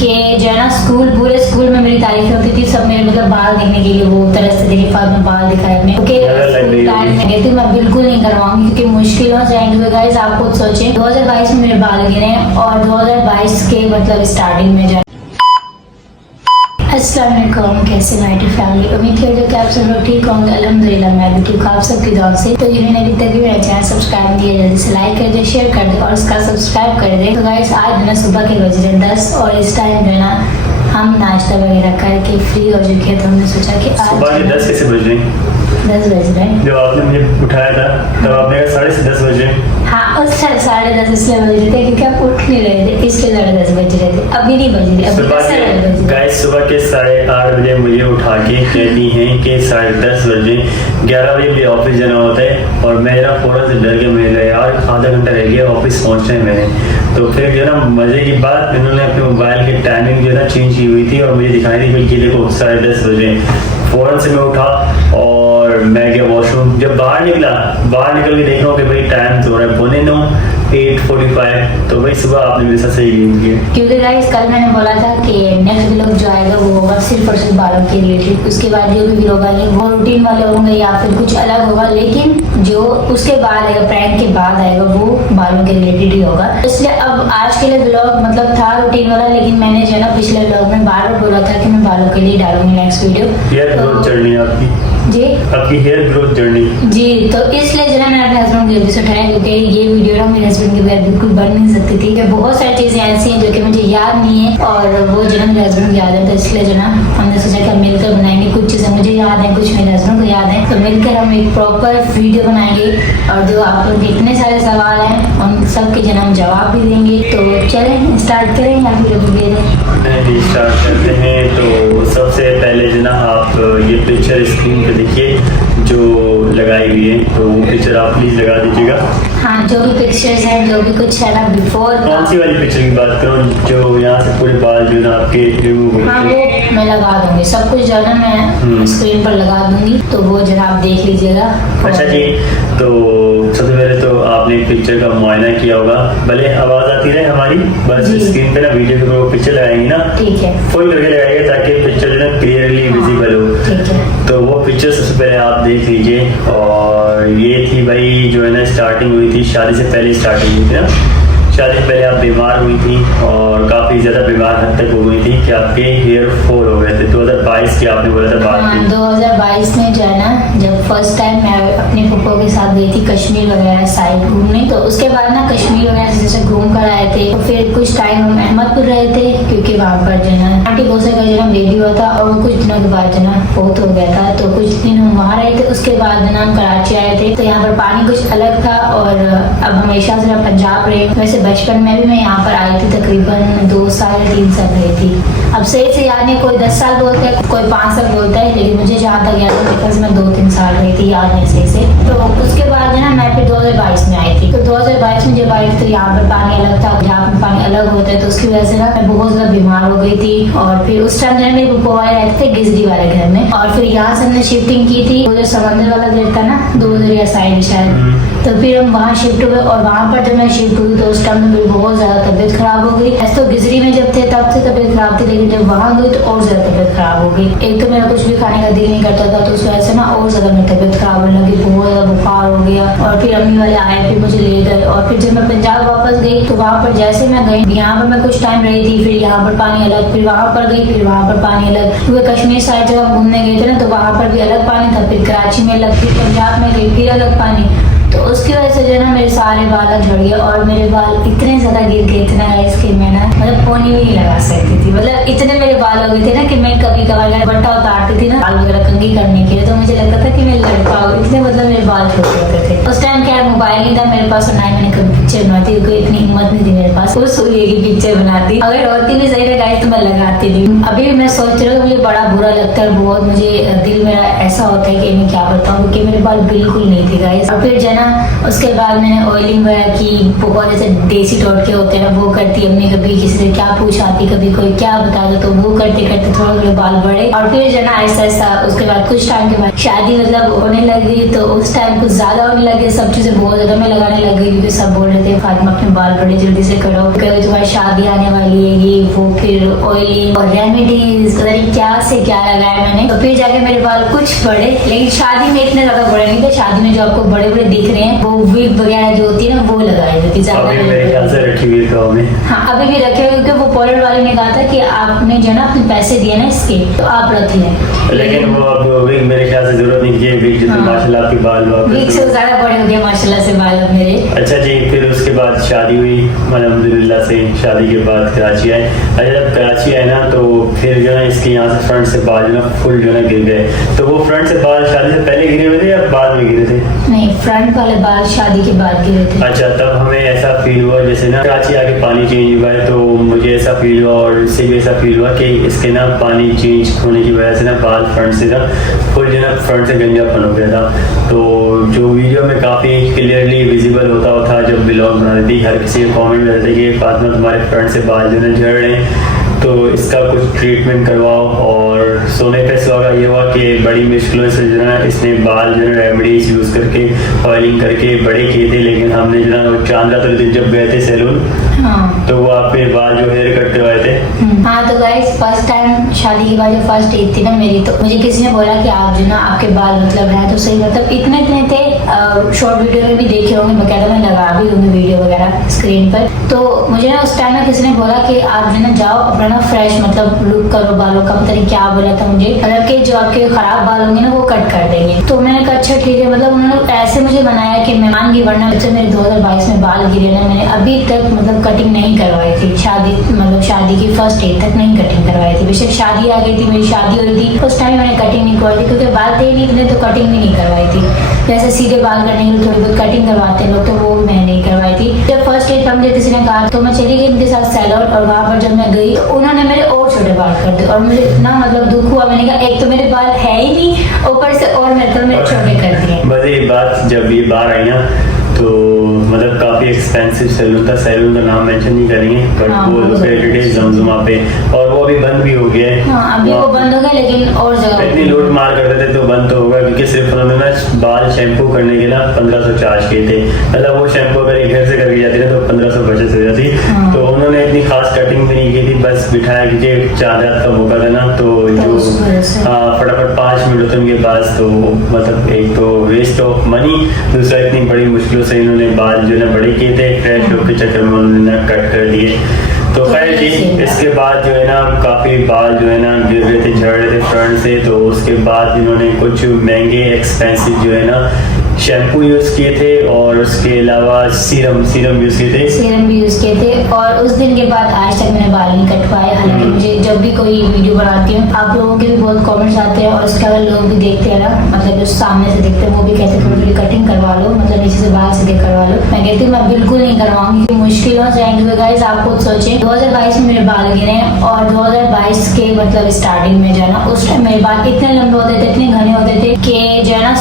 कि जो है ना पूरे स्कूल में मेरी तारीफ होती थी, सब मेरे मतलब बाल देखने के लिए वो तरह से देखे, फाद में बाल दिखाए अपने, क्योंकि स्कूल टाइम में गई थी। मैं बिल्कुल नहीं करवाऊंगी क्योंकि मुश्किल हो जाएंगे गाइस। आप खुद सोचें 2022 में मेरे बाल गिरे और 2022 के मतलब स्टार्टिंग में जो अस्सलाम वालेकुम, कैसे माइटी फैमिली, उम्मीद करते हो कि आप सब लोग ठीक होंगे। अल्हम्दुलिल्लाह मैं भी ठीक हूँ आप सबकी दुआ से। तो जिन्होंने अभी तक भी मेरा चैनल सब्सक्राइब नहीं किया जल्दी से लाइक कर दे, शेयर कर दे और उसका सब्सक्राइब कर दे। तो गाइस आज ना सुबह के बज रहे 10 और इस टाइम जो है ना हम नाश्ता वगैरह करके फ्री हो चुके हैं। तो हमने सोचा कि आज सुबह के 10 कैसे बज रहे हैं? 10 बज रहे हैं। जब आपने मुझे उठाया था तब आपने कहा 10:30 बज रहे हैं। हाँ उस टाइम 10:30 इसलिए बज रहे थे क्योंकि आप उठ नहीं रहे थे, इसलिए 10:30 बज रहे थे। अभी नहीं बज रहे, अभी 10:30 गाइस सुबह के 8:30 बजे मुझे उठा के कहती हैं कि 10:30 बजे 11 बजे मुझे ऑफिस जाना होता है और मैं ना फौरन से डर के मैंने कहा यार आधा घंटा रह गया ऑफिस पहुंचना है मैंने। तो फिर जो है ना मजे की बात, इन्होंने अपने मोबाइल की टाइमिंग जो है ना चेंज की हुई थी और मुझे दिखाई थी कि ये देखो 10:30 बजे। फौरन से मैं उठा और मैं गया वॉशरूम। जब बाहर निकल के देख रहा हूँ कि भाई टाइम तो हो रहा है 8:45। तो भाई सुबह आपने मेरे साथ सही गेम किया, क्योंकि गाइस कल मैंने बोला था कि नेक्स्ट व्लॉग जो आएगा वो होगा सिर्फ और सिर्फ बालों के रिलेटेड। उसके बाद जो भी व्लॉग आएंगे वो रूटीन वाले होंगे या फिर कुछ अलग होगा, लेकिन जो उसके बाद आएगा प्रैंक के बाद आएगा वो बालों के रिलेटेड ही होगा। इसलिए अब आज के लिए व्लॉग मतलब था रूटीन वाला, लेकिन मैंने जो है ना पिछले व्लॉग में बार बार बोला था कि मैं बालों के लिए डालूंगी next video. Hair growth journey आपकी हेयर ग्रोथ जर्नी जी। तो इसलिए जो है मैंने अपने हस्बैंड को जल्दी से उठाया क्योंकि ये वीडियो ना मेरे हस्बैंड के बगैर बिल्कुल बन नहीं सकती थी। कि बहुत सारी चीजें ऐसी हैं जो कि मुझे याद नहीं है और वो जो है मेरे हस्बैंड को याद है। तो इसलिए जो ना हमने सोचा कि हम मिलकर बनाएंगे। कुछ चीजें मुझे याद है, कुछ मेरे हस्बैंड को याद है, तो मिलकर हम एक प्रॉपर वीडियो बनाएंगे और जो आप लोग के इतने सारे सवाल हैं उन सब के जो हम जवाब भी देंगे। तो चलें स्टार्ट करें या फिर स्टार्ट करते हैं। तो सबसे पहले जो ना आप ये पिक्चर स्क्रीन पे देखिए जो लगाई हुई है, तो वो पिक्चर आप प्लीज लगा दीजिएगा। हाँ जो भी पिक्चर्स हैं जो भी कुछ है ना बिफोर। कौन सी वाली पिक्चर की बात करूँ जो यहाँ से पूरे बाल जो ना आपके रिमूव? हाँ वो मैं लगा दूंगी, सब कुछ जो है ना मैं स्क्रीन पर लगा दूंगी, तो वो जरा आप देख लीजिएगा। अच्छा जी, तो सबसे पहले तो आपने पिक्चर का मुआयना किया होगा। भले आवाज आती रहे हमारी, बस स्क्रीन पे ना वीडियो के ऊपर पिक्चर लगाएंगे ना, ठीक है, फुल करके लगाएंगे ताकि पिक्चर जो है क्लियरली विजिबल हो। ठीक है, तो वो पिक्चर सबसे पहले आप देख लीजिए। और ये थी भाई जो है ना स्टार्टिंग हुई थी शादी से पहले, स्टार्टिंग हुई थी ना शादी से पहले आप बीमार हुई थी और काफी ज्यादा बीमार हद तक हो गई थी कि आपके हेयर फॉल हो गए थे। 2022 की आपने बोला था बात। हाँ 2022 में जो है ना जब फर्स्ट टाइम मैं अपने पप्पो के साथ गई थी कश्मीर वगैरह साइड घूमने, तो उसके बाद ना कश्मीर वगैरह जैसे घूम कर आए थे। तो फिर कुछ टाइम हम अहमदपुर रहे थे क्योंकि वहाँ पर जो है ना आंटी बोसे का जो बेबी हुआ था और वो कुछ दिनों के बाद जो ना बहुत हो गया था। तो कुछ दिन हम वहाँ रहे थे। उसके बाद जो ना हम कराची आए थे। तो यहाँ पर पानी कुछ अलग था और अब हमेशा से पंजाब रहे। वैसे बचपन में भी मैं यहाँ पर आई थी, तकरीबन 2 साल 3 साल रही थी। अब सही से याद नहीं, कोई 10 साल बोलता है कोई 5 साल बोलता है, लेकिन मुझे जहाँ तक याद है बिकॉज मैं 2-3 साल रही थी, याद नहीं सही से। तो उसके बाद जो ना मैं फिर 2022 में आई थी। तो 2022 में जब आई थी तो यहाँ पर पानी अलग था, यहाँ पर पानी अलग होता है, तो उसकी वजह से ना मैं बहुत ज्यादा बीमार हो गई थी। और फिर उस टाइम जो है मेरे पप्पा वाले रहते थे गिजडी वाले घर में, और फिर यहाँ से हमने शिफ्टिंग की थी। वो जो समंदर वाला घर था ना 2 दरिया साइड शायद, तो फिर हम वहाँ शिफ्ट हुए। और वहाँ पर जब मैं शिफ्ट हुई तो उस टाइम मेरी बहुत ज्यादा तबीयत खराब हो गई। ऐसे तो गिजरी में जब थे तब से तबीयत खराब थी, लेकिन जब वहाँ गई तो और ज्यादा तबीयत खराब हो गई। एक तो मेरा कुछ भी खाने का दिल नहीं करता था, तो उस वजह से ना और ज्यादा मेरी तबीयत खराब होने लगी, बहुत ज्यादा बुखार हो गया। और फिर अम्मी वाले आए, फिर मुझे ले गए। और फिर जब मैं पंजाब वापस गई तो वहाँ पर जैसे मैं गई, यहाँ पर मैं कुछ टाइम रही थी, फिर यहाँ पर पानी अलग, फिर वहाँ पर गई, फिर वहाँ पर पानी अलग। क्योंकि कश्मीर साइड जब हम घूमने गए थे ना तो वहाँ पर भी अलग पानी था, फिर कराची में अलग, फिर पंजाब में गई फिर अलग पानी। तो उसकी वजह से जो है ना मेरे सारे बाल झड़ गए और मेरे बाल इतने ज्यादा गिर गए थे ना इसके मैं ना मतलब पोनी भी नहीं लगा सकती थी। मतलब इतने मेरे बाल हो गए थे ना कि मैं कभी कभार बट्टा उतारती थी ना बाल वगैरह कंघी करने के लिए, तो मुझे लगता था कि मैं लड़का हूँ, इतने मतलब मेरे बाल छोटे होते थे। उस टाइम क्या मोबाइल नहीं था मेरे पास और ना ही मैंने कभी पिक्चर बनाती, कोई इतनी हिम्मत नहीं थी मेरे पास उस सूर्य की पिक्चर बनाती। अगर होती भी सही रहा तो मैं लगाती थी। अभी मैं सोच रही हूँ मुझे बड़ा बुरा लगता है, बहुत मुझे दिल मेरा ऐसा होता है कि मैं क्या बताऊँ, क्योंकि मेरे बाल बिल्कुल नहीं थे गाइस। और फिर जना ना उसके बाद मैंने ऑयलिंग वगैरह की, बहुत ऐसे देसी टोटके होते हैं वो करती अम्मी, कभी किसी से क्या पूछ आती, कभी कोई क्या बता दो, तो वो करते करते थोड़े थोड़े बाल बढ़े। और फिर जो ना आहिस्ता आहिस्ता उसके बाद कुछ टाइम के बाद शादी मतलब होने लगी, तो उस टाइम कुछ ज्यादा होने लगे, सब चीजें बहुत ज्यादा मैं लगाने लग गई, क्योंकि सब बोल रहे थे फातिमा अपने बाल बड़े जल्दी से करो, क्योंकि तुम्हारी शादी आने वाली है, ये वो, फिर ऑयलिंग और रेमेडीज पता नहीं क्या से क्या लगाया मैंने। तो फिर जाके मेरे बाल कुछ बड़े, लेकिन शादी में इतने ज्यादा बड़े नहीं थे। शादी में जो आपको बड़े बड़े दिख रहे हैं वो विग वगैरह जो होती है ना वो लगाई जाती ज्यादा। हाँ अभी भी रखे हुए, क्योंकि वो पॉलर वाले ने कहा था कि आपने जो ना अपने पैसे दिए ना इसके, तो आप रख लें। लेकिन वो अब विग मेरे ख्याल से जरूरत नहीं है, विग जितने माशाल्लाह आपके बाल विग से ज्यादा बड़े हो गए माशाल्लाह से बाल अब मेरे। अच्छा जी, फिर उसके बाद शादी हुई अल्हम्दुलिल्लाह से। शादी के बाद कराची आए। अच्छा जब कराची आए ना तो फिर जो है इसके यहाँ से फ्रंट से बाल जो ना फुल जो ना गिर गए। तो वो फ्रंट से बाल शादी से पहले गिरे हुए थे या बाद में गिरे थे? नहीं, फ्रंट वाले बाल शादी के बाद गिरे थे। अच्छा, तब हमें ऐसा फील हुआ जैसे ना कराची आके पानी चेंज हुआ है, तो मुझे ऐसा फील हुआ और इससे भी ऐसा फील हुआ कि इसके ना पानी चेंज होने की वजह से ना बाल फ्रंट से ना फुल जो ना फ्रंट से गंजापन हो गया था। तो जो वीडियो में काफ़ी क्लियरली विजिबल होता था जब ब्लॉग बना रही थी, हर किसी के कॉमेंट में रहते थे कि फातिमा तुम्हारे फ्रंट से बाल जो है झड़ रहे हैं, तो इसका कुछ ट्रीटमेंट करवाओ। और सोने पे सुहागा ये हुआ कि बड़ी मुश्किलों से जो है इसने बाल जो है रेमेडीज यूज़ करके ऑयलिंग करके बड़े किए थे, लेकिन हमने जो है चांद रात दिन जब गए थे सैलून, हाँ। तो वो आपके बाल जो हेयर कट करवाए थे। हाँ तो गाइस फर्स्ट टाइम शादी के बाद जो फर्स्ट ईद थी ना मेरी, तो मुझे किसी ने बोला कि आप जो ना आपके बाल मतलब है तो सही, मतलब इतने इतने थे। शॉर्ट वीडियो में भी देखे होंगे, बकायदा मैं लगा भी होंगे वीडियो वगैरह स्क्रीन पर। तो मुझे ना उस टाइम ना किसी ने बोला कि आप जो ना जाओ अपना ना फ्रेश मतलब लुक करो बालों का, मतलब क्या बोला था मुझे, मतलब कि जो आपके खराब बाल होंगे ना वो कट कर देंगे। तो मैंने कहा अच्छा ठीक है, मतलब उन्होंने ऐसे मुझे बनाया कि मैं मान गई, वरना जब मेरे 2022 में बाल गिरे ना मैंने अभी तक मतलब कटिंग नहीं करवाई थी। शादी मतलब शादी की फर्स्ट डे तक नहीं कटिंग करवाई थी। बेशक शादी आ गई थी, मेरी शादी हो रही थी, उस टाइम मैंने कटिंग नहीं करवाई थी, क्योंकि बाल थे नहीं इतने, तो कटिंग भी नहीं करवाई थी। जैसे सीधे बाल करने के लिए थोड़ी बहुत कटिंग करवाते हैं लोग, तो वो मैंने नहीं करवाई थी। जब फर्स्ट डे पर मुझे किसी ने कहा तो मैं चली गई उनके साथ सैलून, और वहाँ पर जब मैं गई तो उन्होंने मेरे और छोटे बाल कर दिए, और मुझे इतना मतलब दुख हुआ। मैंने कहा एक तो मेरे बाल है ही नहीं, ऊपर से और मेरे छोटे कर दिए। बस ये बात जब ये बार आई ना तो मतलब काफ़ी एक्सपेंसिव सैलून था, सैलून का नाम मेंशन नहीं करेंगे, बट हाँ, वो लोकेटेड है जमजमा पे, और वो अभी बंद भी हो गया है। हाँ, अभी वो बंद हो गया, लेकिन और जगह इतनी लूट मार करते थे तो बंद तो होगा, क्योंकि सिर्फ उन्होंने ना बाल शैम्पू करने के ना 1500 चार्ज किए थे। मतलब वो शैम्पू अगर घर से करके जाती ना तो 1500 बचत हो जाती। हाँ। तो उन्होंने इतनी खास कटिंग भी नहीं की थी, बस बिठाया क्योंकि 4 रात का मौका था ना, तो जो फटाफट 5 मिनट होते उनके पास, तो मतलब एक तो वेस्ट ऑफ मनी, दूसरा इतनी बड़ी मुश्किलों से इन्होंने बाल जो है बड़े किए थे, फ्रेश होकर चक्कर में उन्होंने कट कर दिए। तो खैर जी, इसके बाद जो है ना काफ़ी बाल जो है ना गिर रहे थे, झड़ रहे थे फ्रंट से। तो उसके बाद इन्होंने कुछ महंगे एक्सपेंसिव जो है ना शैम्पू यूज़ किए थे, और उसके अलावा सीरम यूज़ किए थे। सीरम भी यूज़ किए थे, और उस दिन के बाद आज तक मैंने बाल नहीं कटवाए। हालांकि मुझे जब भी कोई वीडियो बनाती हूँ आप लोगों के भी बहुत कमेंट्स आते हैं, और उसके अलावा लोग भी देखते हैं ना, मतलब जो सामने से देखते हैं वो भी कहते हैं थोड़ी थोड़ी कटिंग करवा लो, मतलब नीचे से बाल सीधे करवा लो। मैं कहती हूँ मैं बिल्कुल नहीं करवाऊंगी, मुश्किल हो जाएंगे। तो गाइस आप खुद सोचें, 2022 में मेरे बाल गिरे हैं, और 2022 के मतलब स्टार्टिंग में जो है ना उस टाइम मेरे बाल इतने लंबे होते थे, इतने घने होते थे कि जो है ना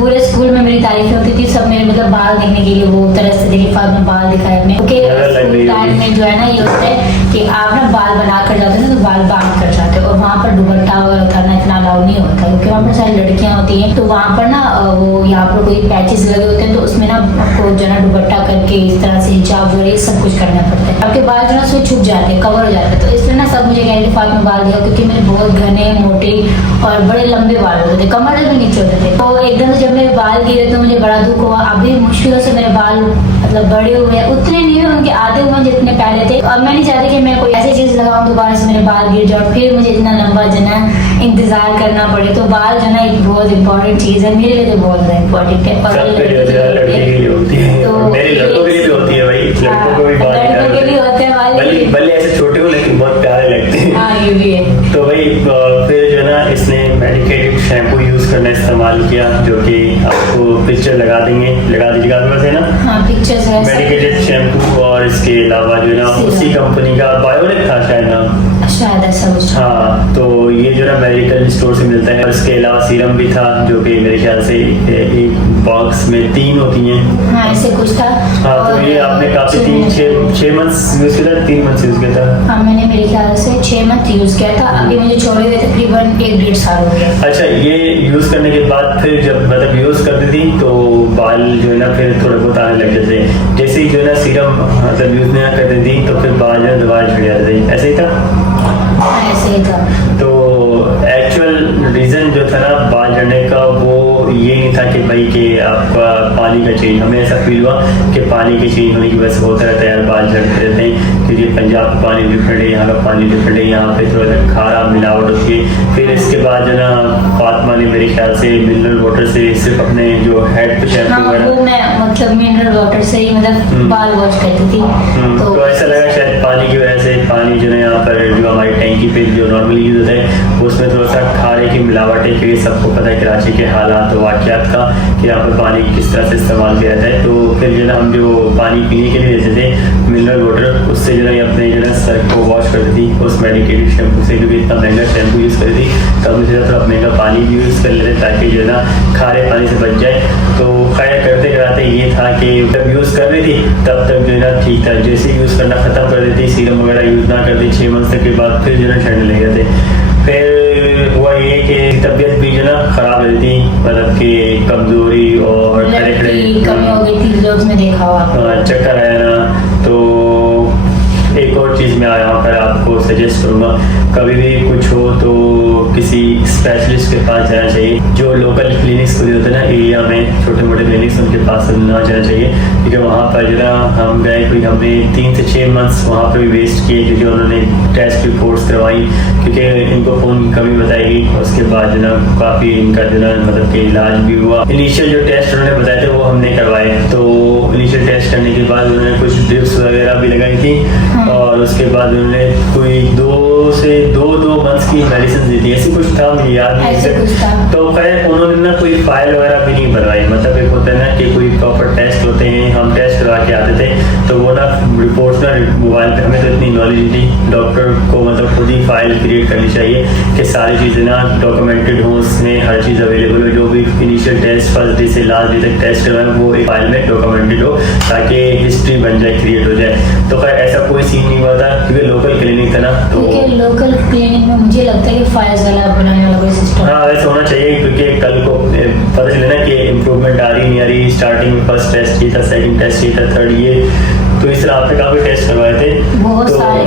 पूरे स्कूल में मेरी तारीफ होती थी। सब मेरे मतलब बाल देखने के लिए वो तरह से देखिए फातिमा बाल दिखाए अपने, क्योंकि स्कूल टाइम में जो है ना ये होता है कि आप ना बाल बना कर जाते हो ना तो बाल बांध कर जाते हो, और वहाँ पर दुपट्टा वगैरह उतारना इतना अलाउ नहीं होता, क्योंकि वहाँ पर सारी लड़कियाँ होती हैं। तो वहाँ पर ना वो यहाँ पर कोई पैचेस लगे होते हैं, तो उसमें ना आपको जो है ना दुपट्टा करके इस तरह से हिजाब वगैरह सब कुछ करना पड़ता है। आपके बाल जो है उसमें छुप जाते हैं, कवर हो जाते हैं। तो इसलिए ना सब मुझे कह रहे थे फातिमा बाल दिया, क्योंकि मेरे बहुत घने मोटे और बड़े लंबे बाल होते थे, कमर से भी नीचे होते थे। तो एकदम से जब मेरे बाल गिरे तो मुझे बड़ा दुख हुआ। अभी मुश्किलों से मेरे बाल मतलब बड़े हुए, उतने नहीं हुए, उनके आधे हुए जितने पहले थे। अब मैं नहीं चाहती कि मैं कोई ऐसी चीज लगाऊं दोबारा से मेरे बाल गिर जाए, फिर मुझे इतना लंबा जो है इंतजार करना पड़े। तो बाल जो है एक बहुत इंपॉर्टेंट चीज है मेरे लिए, तो बहुत ज्यादा इंपॉर्टेंट है। और लड़कों के लिए होती है, लड़कों के लिए भी होती है भाई, लड़कों को भी लड़कों के लिए होते हैं बाल, भले ऐसे छोटे हो लेकिन बहुत प्यारे लगते हैं। हाँ ये भी है। तो भाई फिर जो है ना इसने मेडिकेटेड शैम्पू यूज़ करना इस्तेमाल किया, जो कि आपको पिक्चर लगा दीजिएगा वैसे ना। हाँ पिक्चर्स है मेडिकेटेड शैम्पू, और इसके अलावा जो है ना उसी कंपनी का बायोनिक था शायद नाम, शायद ऐसा कुछ। हाँ, तो ये जो है ना मेडिकल स्टोर से मिलता है। और इसके अलावा सीरम भी था, जो कि मेरे ख्याल से बॉक्स में 3 होती हैं। हाँ ऐसे कुछ था। हाँ तो ये आपने काफी 6 मंथ्स यूज किया था, 3 मंथ्स यूज किया था? हाँ मैंने मेरे ख्याल से 6 मंथ यूज किया था। अभी मुझे छोड़े हुए तकरीबन 1-1.5 साल हो गया। अच्छा, ये यूज करने के बाद फिर जब मतलब यूज करती थी तो बाल जो है ना फिर थोड़े बहुत आने लग जाते थे, जैसे ही जो है ना सीरम मतलब यूज नहीं करती थी तो फिर बाल जो है दोबारा झड़ जाते थे, ऐसे ही था? हाँ ऐसे ही था। तो एक्चुअल रीज़न जो था ना बाल झड़ने का वो ये नहीं था कि भाई कि आपका पानी का चेंज, हमें ऐसा फील हुआ कि पानी के चेंज होने की वजह से होता रहता है यार बाल झड़ते रहते हैं, क्योंकि पंजाब का पानी डिफरेंट है, यहाँ का पानी डिफरेंट है, यहाँ पे थोड़ा सा खारा मिलावट होती है। फिर इसके बाद जो ना फातिमा ने मेरे ख्याल से मिनरल वाटर से सिर्फ अपने जो हेड पे शैम्पू हाँ वगैरह, वो मैं मतलब मिनरल वाटर से ही मतलब बाल वॉश करती थी। तो ऐसा लगा शायद पानी की वजह से, पानी जो है यहाँ पर जो हमारी टैंकी पे जो नॉर्मली यूज होता है उसमें थोड़ा सा खारे की मिलावट है, क्योंकि सबको पता है कराची के हालात और वाक़यात का कि यहाँ पर पानी किस तरह से इस्तेमाल किया जाता है। तो फिर जो है हम जो पानी पीने के लिए देते थे मिनरल वाटर, उससे जो है अपने जो है सर को वॉश करती थी उस मेडिकेटेड शैम्पू से, क्योंकि इतना महंगा शैम्पू यूज़ करती थी तो हम जो थोड़ा महंगा पानी भी यूज़ कर लेते ताकि जो है ना खारे पानी से बच जाए। तो खैर करते कराते ये था कि जब यूज़ कर रही थी तब तक जो है ना ठीक था, जैसे यूज़ करना ख़त्म कर देती, सीरम वगैरह यूज़ ना करती 6 मंथ तक के बाद फिर जो है झड़ने लग गए थे। फिर हुआ ये कि तबीयत भी जो ना ख़राब रहती थी, मतलब कि कमज़ोरी और खड़े कमी हो गई थी, लोग में देखा हुआ चक्कर आया ना। तो एक और चीज़ मैं यहाँ पर आपको सजेस्ट करूँगा, कभी भी कुछ हो तो किसी स्पेशलिस्ट के पास जाना चाहिए। जो लोकल क्लिनिक्स खुले होते हैं ना एरिया में, छोटे मोटे क्लिनिक्स, उनके पास ना जाना चाहिए, क्योंकि वहाँ पर जो ना हम गए, कोई हमने 3 से 6 मंथ्स वहाँ पर भी वेस्ट किए, क्योंकि उन्होंने टेस्ट रिपोर्ट्स करवाई, क्योंकि इनको फ़ोन की कमी बताई। उसके बाद जो ना काफ़ी इनका जो ना मतलब कि इलाज भी हुआ। इनिशियल जो टेस्ट उन्होंने बताए थे वो हमने करवाए, तो इनिशियल टेस्ट करने के बाद उन्होंने कुछ ड्रिप्स वगैरह भी लगाई थी और उसके बाद उन्होंने कोई 2 मंथ्स की मेडिसिन दी थी, ऐसी कुछ था मुझे याद नहीं। तो खैर उन्होंने ना कोई फाइल वगैरह भी नहीं बनवाई, मतलब एक होता है ना कि कोई प्रॉपर टेस्ट होते हैं, हम टेस्ट करवा के आते थे तो वो ना रिपोर्ट्स ना मोबाइल पे, हमें तो इतनी नॉलेज नहीं थी, डॉक्टर को मतलब खुद ही फाइल क्रिएट करनी चाहिए कि सारी चीज़ें ना डॉक्यूमेंटेड हो, उसमें हर चीज़ अवेलेबल हो, जो भी इनिशियल टेस्ट फर्स्ट डे से लास्ट डे तक टेस्ट करवाएं वो एक फाइल में डॉक्यूमेंटेड हो ताकि हिस्ट्री बन जाए, क्रिएट हो जाए। तो खैर ऐसा कोई सीन नहीं हुआ था, क्योंकि लोकल क्लिनिक था ना, तो लोकल क्लिनिक में मुझे लगता है कि फाइल्स वाला बनाने वाला कोई सिस्टम हाँ वैसे होना चाहिए, क्योंकि कल को पता चले ना कि इम्प्रूवमेंट आ रही नहीं आ रही। स्टार्टिंग में फर्स्ट टेस्ट किया था, सेकंड टेस्ट किया था, थर्ड ये, तो इस तरह आपने काफ़ी टेस्ट करवाए थे बहुत सारे।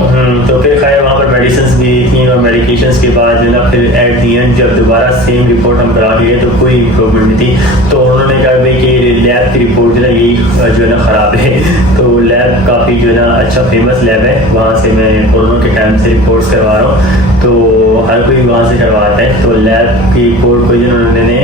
तो फिर खैर वहाँ पर मेडिसिन भी थी और मेडिकेशंस के बाद जो ना फिर एट दी एंड जब दोबारा सेम रिपोर्ट हम करा के गए तो कोई इम्प्रूवमेंट नहीं थी। तो उन्होंने कहा भाई कि लैब की रिपोर्ट जो है यही जो है ना ख़राब है। तो लैब काफ़ी जो है ना अच्छा फेमस लैब है, वहाँ से मैं कोरोना के टाइम से रिपोर्ट्स करवा रहा हूँ, तो हर कोई वहाँ से करवाता है। तो लैब की रिपोर्ट को जो उन्होंने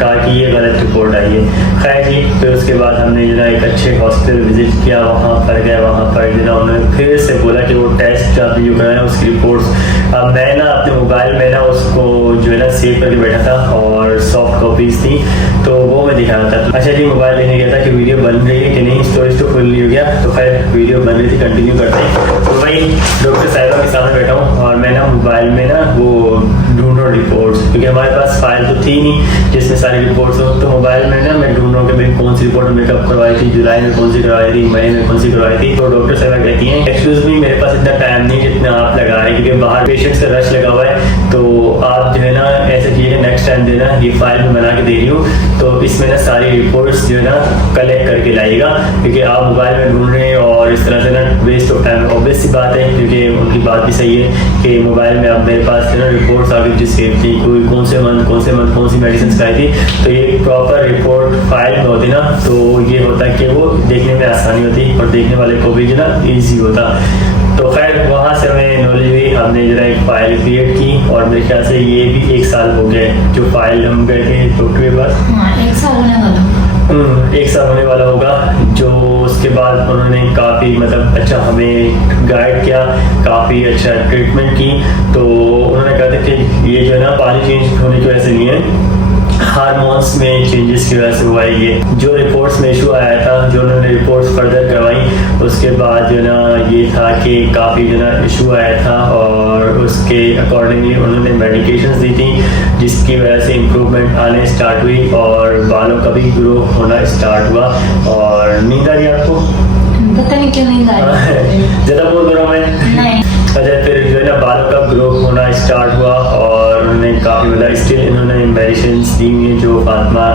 कहा कि ये गलत रिपोर्ट आई है। खैर जी, फिर उसके बाद हमने जो ना एक अच्छे हॉस्पिटल विजिट किया, वहाँ पर गए, वहाँ पर जो ना उन्होंने फिर से बोला कि वो टेस्ट आपने जो कराया उसकी रिपोर्ट्स मैं ना अपने मोबाइल में ना उसको जो है ना सेव करके बैठा था और सॉफ्ट कॉपीज़ थी तो वो मैं दिखा रहा था। अच्छा जी, मोबाइल लेने गया था कि वीडियो बन रही है कि नहीं, स्टोरेज तो फुल हो गया, तो खैर वीडियो बन रही थी, कंटिन्यू करते हैं। तो भाई डॉक्टर साहिबा के सामने बैठा हूँ और मैं ना मोबाइल में ना वो ढूंढ रहा हूँ रिपोर्ट्स, क्योंकि हमारे पास फाइल तो थी नहीं जिसमें सारी रिपोर्ट्स हो, तो मोबाइल में ना मैं ढूंढ रहा हूँ कि मेरी कौन सी रिपोर्ट मेकअप करवाई थी, जुलाई में कौन सी करवाई थी, मई में कौन सी करवाई थी। तो डॉक्टर साहिबा कहती हैं एक्सक्यूज मी, मेरे पास इतना टाइम नहीं जितना आप लगा रहे हैं, क्योंकि बाहर पेशेंट्स का रश लगा हुआ है, तो आप जो है ना ऐसे कीजिए नेक्स्ट टाइम देना, ये फाइल में बना के दे रही हूँ तो इसमें ना सारी रिपोर्ट्स जो है ना कलेक्ट करके लाइएगा, क्योंकि आप मोबाइल में ढूंढ रहे हैं और इस तरह से ना वेस्ट ऑफ टाइम। ऑब्वियस सी बात है, क्योंकि उनकी बात भी सही है कि मोबाइल में अब मेरे पास जो ना रिपोर्ट्स आ गई, जिस सेव थी, कोई कौन से मंथ कौन सी मेडिसिन खाई थी, तो ये प्रॉपर रिपोर्ट फाइल में होती ना, तो ये होता कि वो देखने में आसानी होती और देखने वाले को भी जो ना ईजी होता। तो खैर वहाँ से हमें नॉलेज हुई, हमने जो है एक फ़ाइल क्रिएट की और मेरे ख्याल से ये भी 1 साल हो गए जो फाइल हम गए थे डॉक्टर के पास। 1 साल होने वाला 1 साल होने वाला होगा। जो उसके बाद उन्होंने काफ़ी मतलब अच्छा हमें गाइड किया, काफ़ी अच्छा ट्रीटमेंट की। तो उन्होंने कहा था कि ये जो है ना पानी चेंज होने की वजह से नहीं है, हार्मोन्स में चेंजेस की वजह से हुआ है। ये जो रिपोर्ट्स में इशू आया था, जो उन्होंने रिपोर्ट्स फर्दर करवाई, उसके बाद जो ना ये था कि काफ़ी जो ना इशू आया था और उसके अकॉर्डिंगली उन्होंने मेडिकेशंस दी थी, जिसकी वजह से इम्प्रूवमेंट आने स्टार्ट हुई और बालों का भी ग्रो होना स्टार्ट हुआ। और नींद आ रही आपको? पता नहीं क्यों नींद आ रही है। ज़्यादा बोल रहा हूँ मैं? नहीं। अच्छा, फिर जो है ना बालों का ग्रो होना स्टार्ट हुआ और उन्होंने काफ़ी मतलब स्टिल इन्होंने मेडिसिन दी हैं जो फातिमा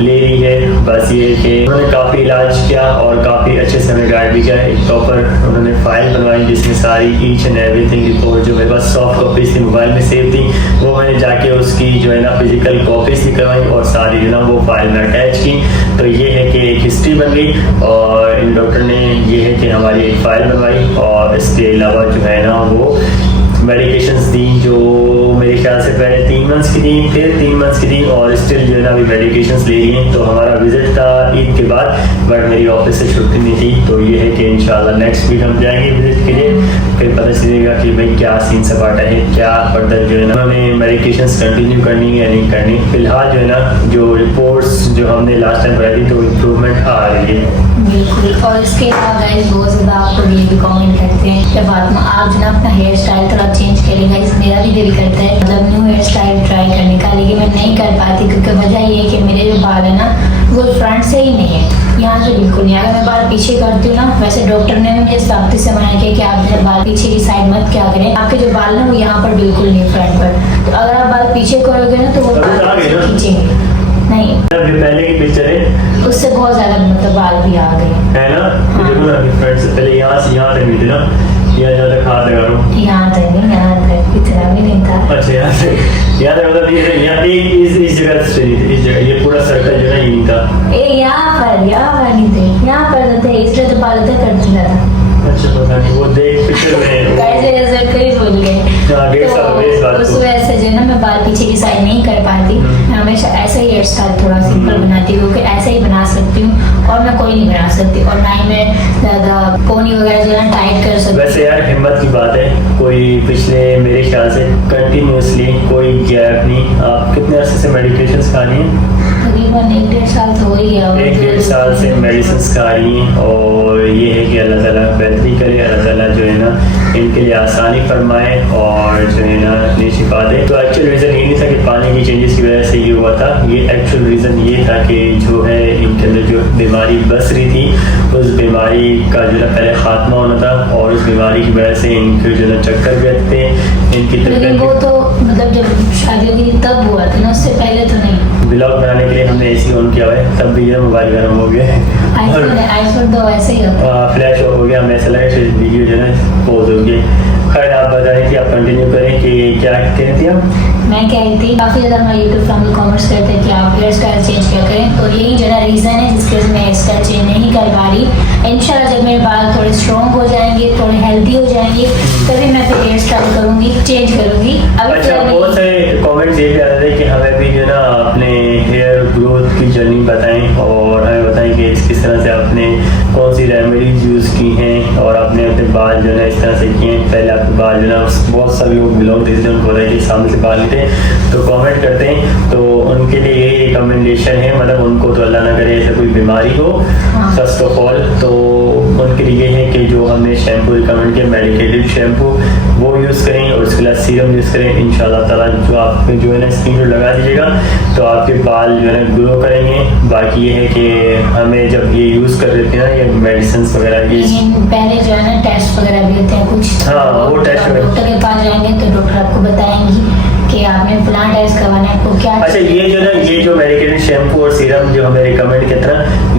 ले रही है। बस ये कि उन्होंने काफ़ी इलाज किया और काफ़ी अच्छे से हमें गाइड भी किया। एक प्रॉपर उन्होंने फाइल बनवाई जिसमें सारी ईच एंड एवरीथिंग रिपोर्ट जो मेरे पास सॉफ्ट कॉपीज थी मोबाइल में सेव थी, वो मैंने जाके उसकी जो है ना फिजिकल कॉपीज भी करवाई और सारी जो ना वो फाइल में अटैच की। तो ये है कि एक हिस्ट्री बन गई और इन डॉक्टर ने ये है कि हमारी एक फ़ाइल बनवाई और इसके अलावा जो है ना वो मेडिकेशंस दी जो मेरे ख्याल से पहले 3 मंथ्स की थी, फिर 3 मंथ्स की थी और स्टिल जो है ना अभी मेडिकेशंस ले रही हैं। तो हमारा विजिट था ईद के बाद, बट मेरी ऑफिस से छुट्टी नहीं थी। तो ये है कि इंशाल्लाह नेक्स्ट वीक हम जाएंगे विजिट के लिए, फिर पता चलेगा कि भाई क्या सीन सपाटा है, क्या फर्दर जो है ना हमें मेडिकेशंस कंटिन्यू करनी है या नहीं करनी। फिलहाल जो है ना जो रिपोर्ट्स जो हमने लास्ट टाइम कराई थी तो इम्प्रूवमेंट आ रही है। बिल्कुल। और इसके अलावा गाइस बहुत ज़्यादा आपको ये भी कमेंट करते हैं कि फातिमा आप जो ना अपना हेयर स्टाइल थोड़ा चेंज करें। गाइस मेरा भी दिल करता है मतलब न्यू हेयर स्टाइल ट्राई करने का, लेकिन मैं नहीं कर पाती क्योंकि वजह ये है कि मेरे जो बाल है ना वो फ्रंट से ही नहीं है, यहाँ से बिल्कुल नहीं। अगर मैं बाल पीछे करती हूँ ना, वैसे डॉक्टर ने मुझे साफ्ती से मना किया कि आप जब बाल पीछे की साइड मत क्या करें, आपके जो बाल ना वो यहाँ पर बिल्कुल नहीं फ्रंट पर। तो अगर आप बाल पीछे करोगे ना तो वो बाल खींचेंगे नहीं। पहले की पिक्चर है उससे बहुत ज्यादा मतलब बाल भी आ गए है ना। हाँ। देखो ना फ्रंट से पहले यहाँ से यहाँ तक नहीं थे ना, यहाँ जहाँ तक हाथ लगा रहा हूँ यहाँ तक नहीं, यहाँ तक इतना भी नहीं था। अच्छा यहाँ तक मतलब ये यहाँ इस जगह से नहीं थे, इस जगह ये पूरा सर्कल जो है ये नहीं था। यहाँ पर नहीं थे, यहाँ पर थे इसलिए तो बाल तक कर दिया था। अच्छा पता नहीं वो देख पिक्चर में कैसे कई बोल गए तो उस वजह से जो ना मैं बाल पीछे की साइड नहीं कर पाती। मैं हमेशा ऐसे ही हेयर स्टाइल थोड़ा सिंपल बनाती हूँ कि ऐसे ही बना सकती हूँ और मैं कोई नहीं बना सकती और ना ही मैं ज़्यादा पोनी वगैरह जो है ना टाइट कर सकती। वैसे यार हिम्मत की बात है, कोई पिछले मेरे ख्याल से कंटिन्यूसली कोई गैप नहीं। आप कितने अर्से से मेडिकेशंस खा रही हैं? तकरीबन 1-1.5 साल तो हो ही गया। 1-1.5 साल से मेडिसिन खा रही हैं और ये है कि अल्लाह ताला बेहतरी करे, अल्लाह ताला जो है ना इनके लिए आसानी फरमाए और जो है ना इतनी शिफा दे। तो एक्चुअल रीज़न ये नहीं था कि पानी की चेंजेस की वजह से ये हुआ था, ये एक्चुअल रीज़न ये था कि जो है इनके अंदर जो बीमारी बस रही थी उस बीमारी का जो है पहले खात्मा होना था और उस बीमारी की वजह से इनके जो है चक्कर भी आते हैं इनकी। लेकिन वो तो मतलब जब शादी होगी तब हुआ था ना, उससे पहले तो नहीं। ब्लॉग बनाने के लिए हमने एसी ऑन किया हुआ है, तब भी जो मोबाइल गर्म हो गया आईफोन तो वैसे ही होता है, फ्लैश ऑफ हो गया। हमें ऐसा लगा कि वीडियो जो है ना पॉज हो गई। खैर आप बता रहे थे, आप कंटिन्यू करें कि क्या कह रही थी आप? मैं कह रही थी काफ़ी ज़्यादा हमारे यूट्यूब फैमिली कमेंट्स करते हैं कि आप हेयर स्टाइल चेंज क्या करें, तो यही ज़रा रीज़न है जिसकी वजह से मैं हेयर स्टाइल चेंज नहीं कर पा रही। इंशाल्लाह जब मेरे बाल थोड़े स्ट्रॉन्ग हो जाएंगे, थोड़े हेल्दी हो जाएंगे, तभी मैं फिर हेयर स्टाइल करूँगी, चेंज करूँगी। अच्छा बहुत सारे कमेंट्स ये भी आ रहे थे कि हमें भी जो ना अपने हेयर ग्रोथ की जर्नी बताएं और हमें बताएं कि किस तरह से आपने कौन सी रेमेडीज यूज़ की हैं और आपने अपने बाल जो है इस तरह से किए हैं। पहले आपके बाल जो है बहुत सारे लोग बिलोंग थे उनको बताया कि सामने से बाल थे तो कमेंट करते हैं, तो उनके लिए यही रिकमेंडेशन है, मतलब उनको तो अल्लाह ना करे ऐसा कोई बीमारी हो फर्स्ट ऑफ ऑल, तो उनके लिए है कि जो हमने शैम्पू रिकमेंड किया मेडिकेटेड शैम्पू वो यूज़ करें और उसके बाद सीरम यूज़ करें। इंशाल्लाह ताला जो आप जो है ना स्किन को लगा दीजिएगा तो आपके बाल जो है ना ग्रो करेंगे। बाकी ये है कि हमें जब ये यूज़ कर देते हैं ना ये मेडिसिन वगैरह ये पहले जो है ना टेस्ट वगैरह भी होते हैं कुछ, हाँ वो टेस्ट डॉक्टर के पास जाएंगे तो डॉक्टर आपको बताएंगी कि आपने प्लांट टेस्ट करवाना है आपको क्या। अच्छा ये जो ना ये जो मेडिकेटेड शैम्पू और सीरम जो हमें रिकमेंड किया था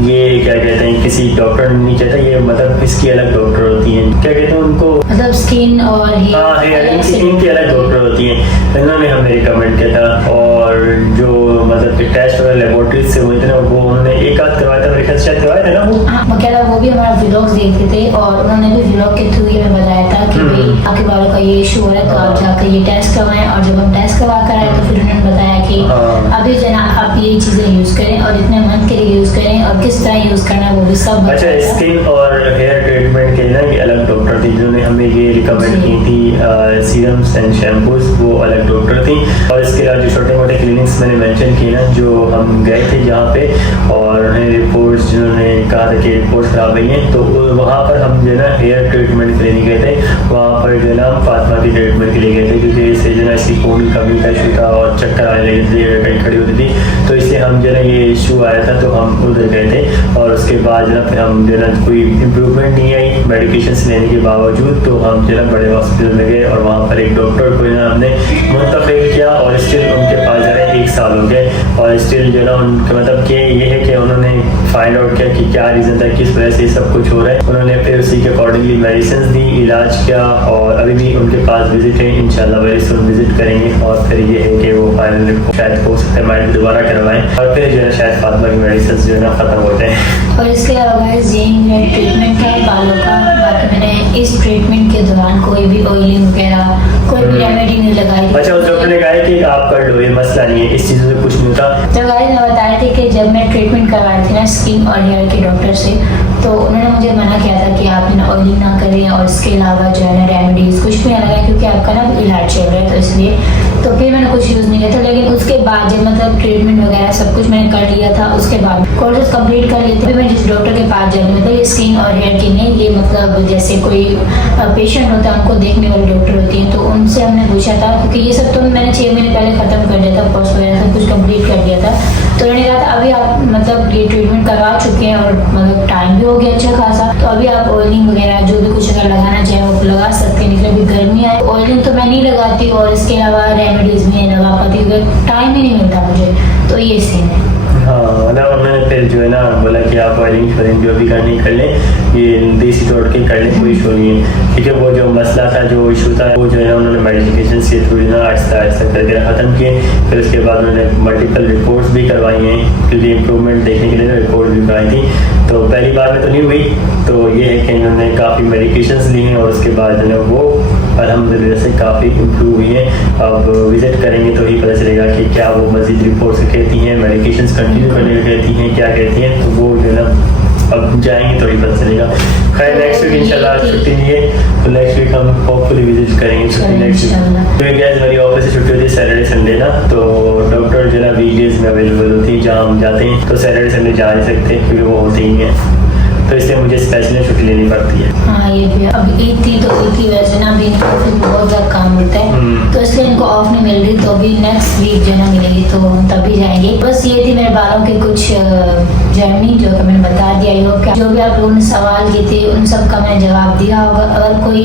ये क्या कहते हैं किसी डॉक्टर ने नहीं कहता, ये मतलब इसकी अलग डॉक्टर होती हैं, क्या कहते हैं उनको, मतलब स्किन और हेयर इनकी अलग डॉक्टर होती हैं, इन्होंने हमें रिकमेंड किया था। और जो मतलब कि टेस्ट वगैरह लेबोरेटरी से हुए थे ना वो उन्होंने एक आध करवाया था, मेरे ख्याल से शायद करवाया था ना वो। हाँ वगैरह वो भी हमारा व्लॉग्स देखते थे और उन्होंने भी व्लॉग के थ्रू ये हमें बताया था कि भाई आपके बालों का ये इशू हो रहा है तो आप जाकर ये टेस्ट करवाएं। और जब हम टेस्ट करवा कर आए तो फिर उन्होंने बताया कि अभी जो ना आप ये चीज़ें यूज़ करें और इतने मंथ के लिए यूज़ करें और किस तरह यूज़ करना है वो भी सब। अच्छा स्किन और हेयर ट्रीटमेंट के लिए ना अलग डॉक्टर थी जिन्होंने हमें ये रिकमेंड की थी सीरम्स एंड शैम्पूज, वो अलग डॉक्टर थी। और इसके अलावा जो छोटे मोटे क्लिनिक्स मैंने मेंशन किए ना जो हम गए थे जहाँ पे और उन्हें रिपोर्ट्स जिन्होंने कहा था कि रिपोर्ट खराब हुई है। तो वहाँ पर हम जो है ना हेयर ट्रीटमेंट के लिए नहीं गए थे, वहाँ पर जो है ना हम फातिमा की ट्रीटमेंट के लिए गए थे, क्योंकि इससे जो है ना इसकी खून की कमी का इशू था और चक्कर आने लगे थे, कहीं खड़ी होती थी, तो इससे हम जो है ना ये इशू आया था, तो हम उधर गए थे। और उसके बाद जो है ना फिर हम जो है ना कोई इम्प्रूवमेंट नहीं आई मेडिकेशन लेने के बावजूद, तो हम जो है ना बड़े हॉस्पिटल में गए और वहाँ पर एक डॉक्टर को ना हमने मुंतकिल किया और स्टिल उनके पास जा रहे 1 साल हो गए। और स्टिल जो है ना उनका मतलब कि ये है कि उन्होंने फाइंड आउट किया कि क्या रीज़न था, किस वजह से सब कुछ हो रहा है। उन्होंने फिर उसी के अकॉर्डिंगली मेडिसिन दी, इलाज किया, और अभी भी उनके पास विजिट है, इंशाल्लाह वेरी सून विजिट करेंगे। और फिर ये है कि वो फाइनल रिपोर्ट शायद हो सकता है हमारे दोबारा करवाएं, और फिर जो है शायद फातिमा की मेडिसिन जो है ना ख़त्म हो जाए। और इसके अलावा यही मेरा ट्रीटमेंट है बालों का। बाकी मैंने इस ट्रीटमेंट के दौरान कोई भी ऑयलिंग वगैरह कोई भी रेमेडी नहीं लगाई। अच्छा, उस डॉक्टर ने कहा है कि आप कर लो, ये मसला नहीं है, इस चीज़ों से कुछ नहीं होता। तो गाइस मैं बता रही थी कि जब मैं ट्रीटमेंट करवा रही थी ना स्किन और हेयर के डॉक्टर से, तो उन्होंने मुझे मना किया था कि आप ना ऑयलिंग ना करें और इसके अलावा जो है ना रेमेडीज कुछ भी ना लगाएं, क्योंकि आपका ना इलाज चल रहा है, तो इसलिए तो फिर मैंने कुछ यूज़ नहीं किया था। लेकिन उसके बाद जब मतलब ट्रीटमेंट वगैरह सब कुछ मैंने कर लिया था, उसके बाद कोर्सेज कंप्लीट कर लिए थे, मैं जिस डॉक्टर के पास जाती मतलब ये स्किन और हेयर की नहीं, ये मतलब जैसे कोई पेशेंट होता है उनको देखने वाली डॉक्टर होती है, तो उनसे हमने पूछा था, क्योंकि ये सब तो मैंने 6 महीने पहले ख़त्म कर दिया था, कोर्स वगैरह सब कुछ कंप्लीट कर दिया था। तो उन्होंने कहा था अभी आप मतलब ये ट्रीटमेंट करवा चुके हैं और मतलब टाइम भी हो गया अच्छा खासा, तो अभी आप ऑयलिंग वगैरह जो भी कुछ अगर लगाना चाहें वो लगा सकते हैं, लेकिन अभी गर्मी है ऑयलिंग तो मैं नहीं लगाती और इसके अलावा रेमेडीज भी नहीं लगा पाती क्योंकि टाइम ही नहीं मिलता मुझे, तो ये सीन है। हाँ ना, मैंने फिर जो है ना बोला कि आप ऑयलिंग शॉयलिंग जो भी करनी कर लें, ये देसी तौर के कर लें, कोई इशू नहीं है। ठीक है, वो जो मसला था जो इशू था वो जो है ना उन्होंने मेडिकेशन से थोड़ी ना आहिस्ता आहिस्ता करके ख़त्म किए। फिर उसके बाद उन्होंने मल्टीपल रिपोर्ट्स भी करवाई हैं, क्योंकि इम्प्रूवमेंट देखने के लिए रिपोर्ट भी करवाई थी। तो पहली बार में तो नहीं हुई, तो ये है कि इन्होंने काफ़ी मेडिकेशंस ली हैं और उसके बाद जो है वो अल्हम्दुलिल्लाह से काफ़ी इम्प्रूव हुई हैं। अब विज़िट करेंगे तो ही पता चलेगा कि क्या वो मज़ीद रिपोर्ट्स कहती हैं, मेडिकेशंस कंटिन्यू करने को कहती हैं, क्या कहती हैं, तो वो जो है ना अब जाएंगे तो ही पता चलेगा। खैर नेक्स्ट वीक इंशाल्लाह छुट्टी नहीं है, तो नेक्स्ट वीक हम होपफुली विजिट करेंगे छुट्टी नेक्स्ट वीक। तो गैस मेरी ऑफिस से छुट्टी होती है सैटरडे संडे ना, तो डॉक्टर जो है ना वीकडेज में अवेलेबल होती है, जहाँ हम जाते हैं तो सैटरडे संडे जा नहीं सकते क्योंकि वो होते ही हैं, तो इसलिए मुझे स्पेशली छुट्टी लेनी पड़ती है। हाँ ये भी अब ईद थी तो ईद की वजह से ना अभी इनको फिर बहुत ज़्यादा काम होता है, तो इसलिए इनको ऑफ नहीं मिल रही, तो अभी नेक्स्ट वीक जो है ना मिलेगी तो हम तभी जाएंगे। बस ये थी मेरे बालों के कुछ जर्नी जो कि मैंने बता दिया। आई होप जो भी आप लोगों ने सवाल किए थे उन सब का मैंने जवाब दिया होगा। अगर कोई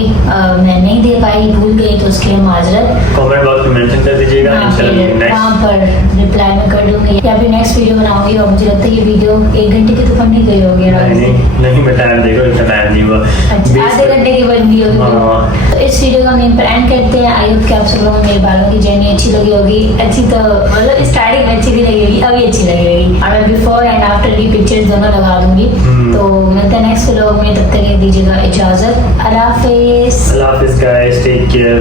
मैं नहीं दे पाई भूल गई तो उसके लिए माजरत, कमेंट बॉक्स में मेंशन कर दीजिएगा, इंशाल्लाह वहाँ पर रिप्लाई में कर दूंगी या फिर नेक्स्ट वीडियो बनाऊंगी। और मुझे लगता है ये वीडियो 1 घंटे की तो बन ही गई होगी। नहीं मैं टाइम देखो, इतना टाइम नहीं हुआ, अच्छा आधे घंटे की बन गई होगी। तो इस वीडियो का हम यहीं पर एंड करते हैं। आई होप कि आप सब लोगों को मेरे बालों की जर्नी अच्छी लगी होगी। अच्छी तो मतलब स्टार्टिंग में अच्छी भी लगी होगी, अभी अच्छी लगी होगी, और मैं बिफोर एंड आफ्टर की पिक्चर्स दोनों लगा दूंगी। तो मिलते हैं नेक्स्ट व्लॉग में, तब तक दीजिएगा इजाजत। अल्लाह हाफिज। अल्लाह हाफिज गाइस, टेक केयर।